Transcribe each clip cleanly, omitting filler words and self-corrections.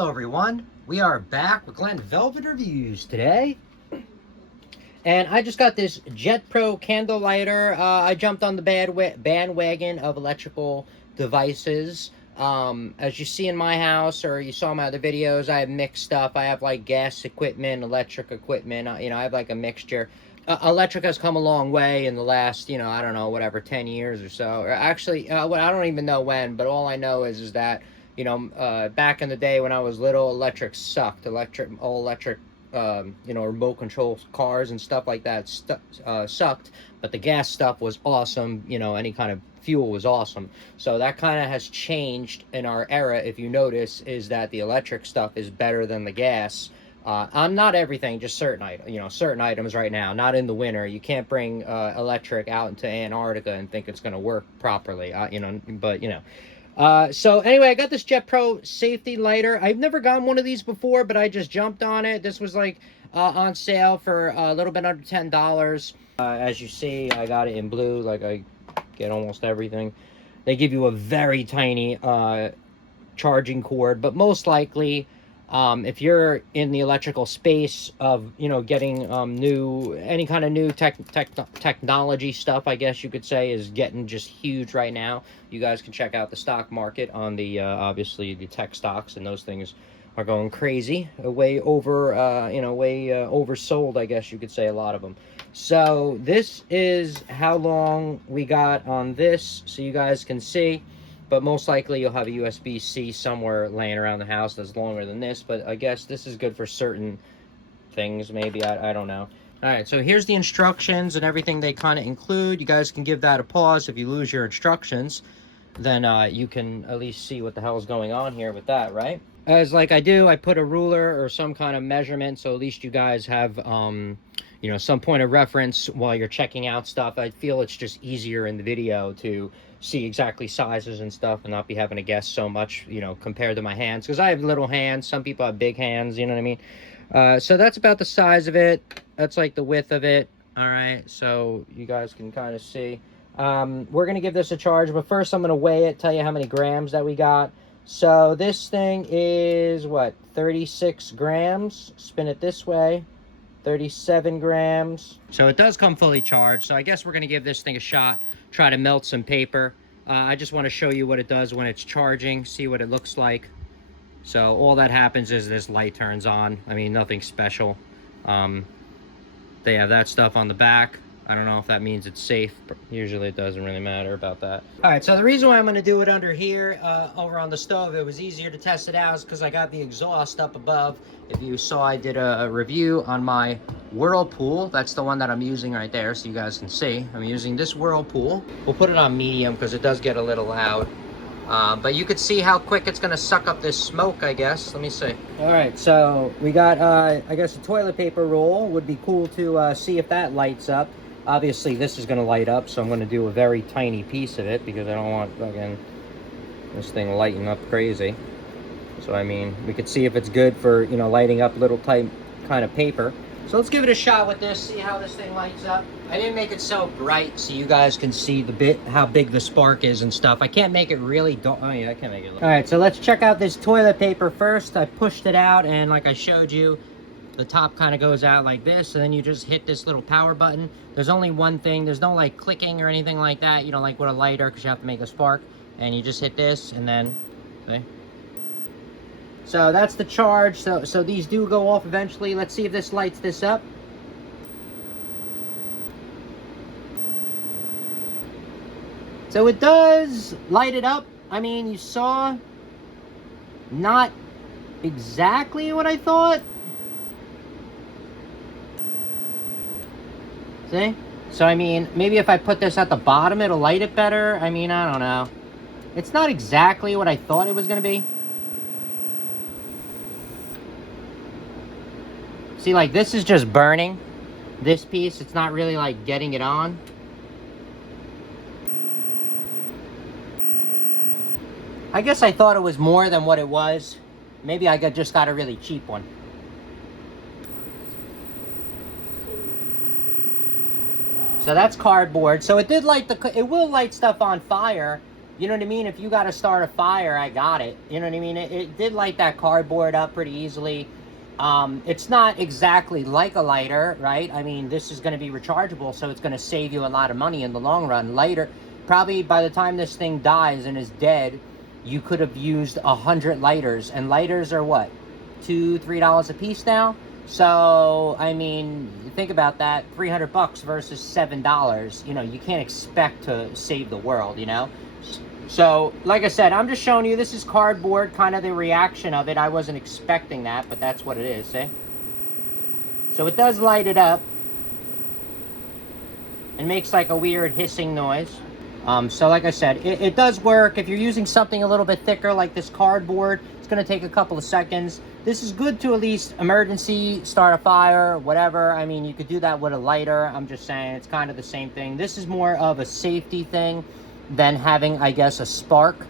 Hello everyone, we are back with Glen Velvet Reviews today. And I just got this JETPRO candle lighter. I jumped on the bandwagon of electrical devices. As you see in my house, or you saw my other videos, I have mixed stuff. I have like gas equipment, electric equipment, I have like a mixture. Electric has come a long way in the last, I don't know, whatever, 10 years or so. Or actually, I don't even know when, but all I know is that, back in the day when I was little, electric sucked. All electric, remote control cars and stuff like that sucked. But the gas stuff was awesome. Any kind of fuel was awesome. So that kind of has changed in our era. If you notice, is that the electric stuff is better than the gas. I'm not everything, just certain items right now. Not in the winter. You can't bring electric out into Antarctica and think it's going to work properly. So anyway, I got this JETPRO safety lighter. I've never gotten one of these before, but I just jumped on it. This was like on sale for a little bit under $10. As you see, I got it in blue. Like I get almost everything. They give you a very tiny charging cord, but most likely, if you're in the electrical space of, getting any kind of new technology stuff, I guess you could say, is getting just huge right now. You guys can check out the stock market on the, obviously, the tech stocks, and those things are going crazy, way oversold, I guess you could say, a lot of them. So this is how long we got on this, so you guys can see. But most likely you'll have a USB-C somewhere laying around the house that's longer than this. But I guess this is good for certain things, maybe. I don't know. All right, so here's the instructions and everything they kind of include. You guys can give that a pause. If you lose your instructions, then you can at least see what the hell is going on here with that, right? As like I do, I put a ruler or some kind of measurement, so at least you guys have some point of reference while you're checking out stuff. I feel it's just easier in the video to see exactly sizes and stuff and not be having to guess so much, compared to my hands, because I have little hands. Some people have big hands, you know what I mean? So that's about the size of it. That's like the width of it. All right, so you guys can kind of see. We're gonna give this a charge, but first I'm gonna weigh it, tell you how many grams that we got. So this thing is what, 36 grams. Spin it this way, 37 grams. So it does come fully charged. So I guess we're gonna give this thing a shot, try to melt some paper. I just want to show you what it does when it's charging, see what it looks like. So all that happens is this light turns on. I mean, nothing special. They have that stuff on the back. I don't know if that means it's safe, but usually it doesn't really matter about that. All right, so the reason why I'm going to do it under here, over on the stove, it was easier to test it out, is because I got the exhaust up above. If you saw, I did a review on my Whirlpool. That's the one that I'm using right there, so you guys can see. I'm using this Whirlpool. We'll put it on medium because it does get a little loud. But you could see how quick it's going to suck up this smoke, I guess. Let me see. All right, so we got, I guess, a toilet paper roll. Would be cool to see if that lights up. Obviously, this is going to light up, so I'm going to do a very tiny piece of it because I don't want, again, this thing lighting up crazy. So, I mean, we could see if it's good for, lighting up little type kind of paper. So let's give it a shot with this, see how this thing lights up. I didn't make it so bright so you guys can see how big the spark is and stuff. I can't make it really dark. Oh yeah, I can make it look. All right, so let's check out this toilet paper first. I pushed it out, and like I showed you, the top kind of goes out like this, and then you just hit this little power button. There's only one thing. There's no like clicking or anything like that, like with a lighter, because you have to make a spark. And you just hit this, and then, see? So that's the charge. So these do go off eventually. Let's see if this lights this up. So it does light it up. I mean, you saw, not exactly what I thought. See? So, I mean, maybe if I put this at the bottom, it'll light it better. I mean, I don't know. It's not exactly what I thought it was going to be. See, like, this is just burning. This piece, it's not really, like, getting it on. I guess I thought it was more than what it was. Maybe I just got a really cheap one. So that's cardboard. So it did light it will light stuff on fire. You know what I mean? If you got to start a fire, I got it. You know what I mean? It did light that cardboard up pretty easily. It's not exactly like a lighter, right? I mean, this is going to be rechargeable, so it's going to save you a lot of money in the long run. Lighter, probably by the time this thing dies and is dead, you could have used 100 lighters. And lighters are what? $2-3 a piece now? So, I mean, think about that. 300 bucks versus $7. You know, you can't expect to save the world, you know? So, like I said, I'm just showing you, this is cardboard, kind of the reaction of it. I wasn't expecting that, but that's what it is, see? So it does light it up. It makes like a weird hissing noise. So like I said, it does work. If you're using something a little bit thicker like this cardboard, it's going to take a couple of seconds. This is good to at least emergency, start a fire, whatever. I mean, you could do that with a lighter. I'm just saying, it's kind of the same thing. This is more of a safety thing than having, I guess, a spark,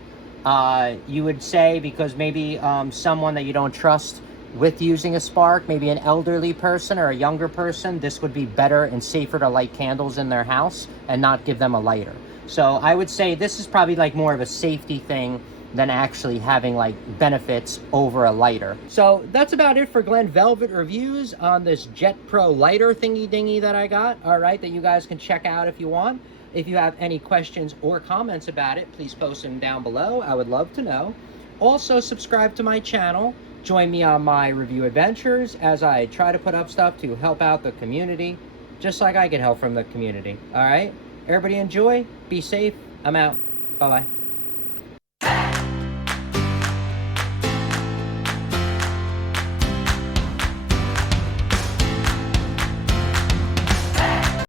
you would say, because maybe someone that you don't trust with using a spark, maybe an elderly person or a younger person, this would be better and safer to light candles in their house and not give them a lighter. So I would say this is probably like more of a safety thing than actually having like benefits over a lighter. So that's about it for Glen Velvet reviews on this JETPRO lighter thingy dingy that I got, all right, that you guys can check out if you want. If you have any questions or comments about it, please post them down below. I would love to know. Also, subscribe to my channel. Join me on my review adventures as I try to put up stuff to help out the community, just like I get help from the community. All right? Everybody enjoy. Be safe. I'm out. Bye-bye.